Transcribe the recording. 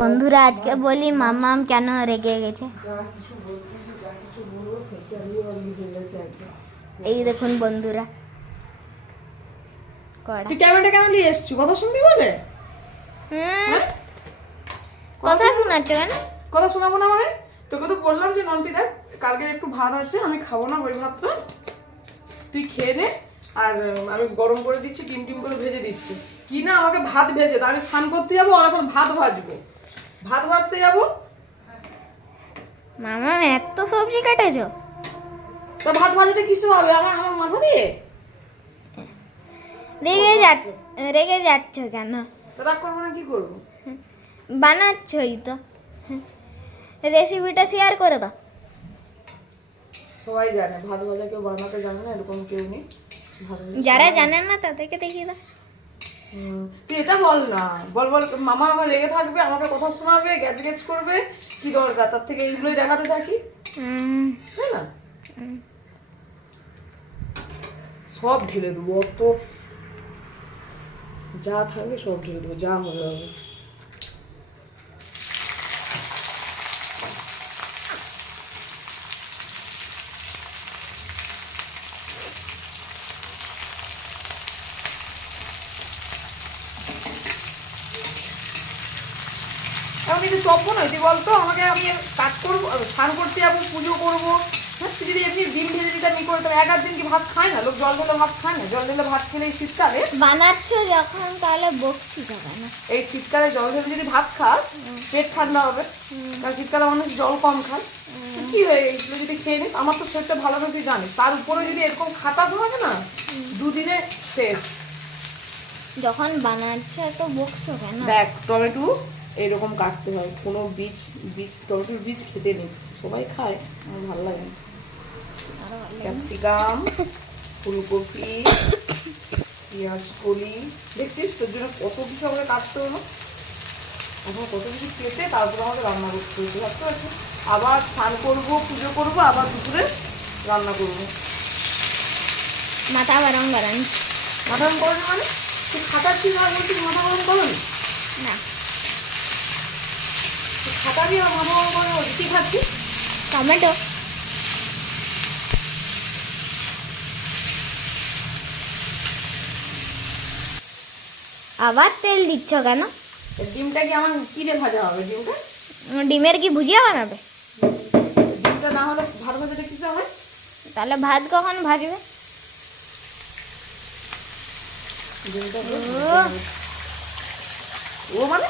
বন্ধুরা আজকে বলি মাম্মাম কেন রেগে গেছে। এই দেখুন বন্ধুরা, তুই ক্যামেরাটা কেন নিয়ে এসেছিস? কথা শুনবি বলে? কথা শোনাচ্ছে কেন? কথা শোনাবো না মানে? তোকে তো বললাম যে নন্টি দেখ কালকে একটু ভাত আছে, আমি খাবো না ওই ভাতটা, তুই খেয়ে নে। আর আমি গরম করে দিচ্ছি, ডিম টিম করে ভেজে দিচ্ছি। কি না আমাকে ভাত ভেজে দাও, আমি স্নান করতে যাবো আর এখন ভাত ভাজবো, ভাত ভাজতে যাবো। মামা এত সবজি কাটেছো? তো ভাত ভাজাটা কিছু হবে আমার আমার মাথা দিয়ে? রেগে যাচ্ছ কেন? তো রাগ করবো না, কি করবো? বানাচ্ছই তো, রেসিপিটা শেয়ার করে দাও। সবাই জানে ভাত ভাজা কেউ বানাতে জানে না, এরকম কেউ নেই। যারা জানেন না তাদেরকে দেখিয়ে দাও। তুই এটা বল না, বল বল মামা আমার রেগে থাকবে, আমাকে কথা শোনাবে, গ্যাজ গ্যাজ করবে, কি দরকার তার থেকে এইগুলোই দেখাতে থাকি, তাই না? সব ঢেলে দেবো, অত যা থাকবে সব ঢেলে দেবো, যা হবে হবে। আমি একটু চপবো না, তুই বলতো আমাকে, আমি কাজ করবো, স্নান করতে যাবো, পুজো করবো। হ্যাঁ, তুই যদি এমনি ডিম ভেজে দিতে আমি করতাম, এক আধ দিন কি ভাত খায় না লোক? জল ঢেলে ভাত খায় না? জল ঢেলে ভাত খেলে এই শীতকালে বানাচ্ছ যখন তাহলে বকছি যাবে না। এই শীতকালে জল ঢেলে যদি ভাত খাস পেট ঠান্ডা হবে, কারণ শীতকালে মানুষ জল কম খায়। কি হয়ে এইগুলো যদি খেয়ে নিস, আমার তো শরীরটা ভালো না তুই জানিস, তার উপরে যদি এরকম খাতা থাকে না, দুদিনে শেষ। যখন বানাচ্ছ তো বকছো কেন? দেখ টমেটো এইরকম কাটতে হয়, কোনো বীজ বীজ টমেটোর বীজ খেতে নেই, সবাই খায়, আমার ভালো লাগে না। ক্যাপসিকাম, ফুলকপি, পেঁয়াজ কলি, দেখছিস তোর জন্য কত কিছু আমাকে কাটতে হলো, এখন কত কিছু কেটে তারপর আমাকে রান্না করতে হচ্ছে, ভাবতে পারছি। আবার স্নান করবো, পুজো করবো, আবার দুপুরে রান্না করবো। মাথা গরম করেন মাথা গরম করবি মানে? তুই খাটাচ্ছিস আর বলছিস মাথা গরম করবি না? তুই খাটাবি আর মাথা গরম করে বলছিস? কি খাচ্ছিস? টমেটো। আবার তেল দিচ্ছ কেন? ডিমটা কি আমার কি রে ভাজা হবে? ডিমটা ডিমের কি ভুজিয়া বানাবে? ডিমটা না হলে ভাত ভাজাটা কিসে হয়? তাহলে ভাত কখন ভাজবে? ডিমটা ও মানে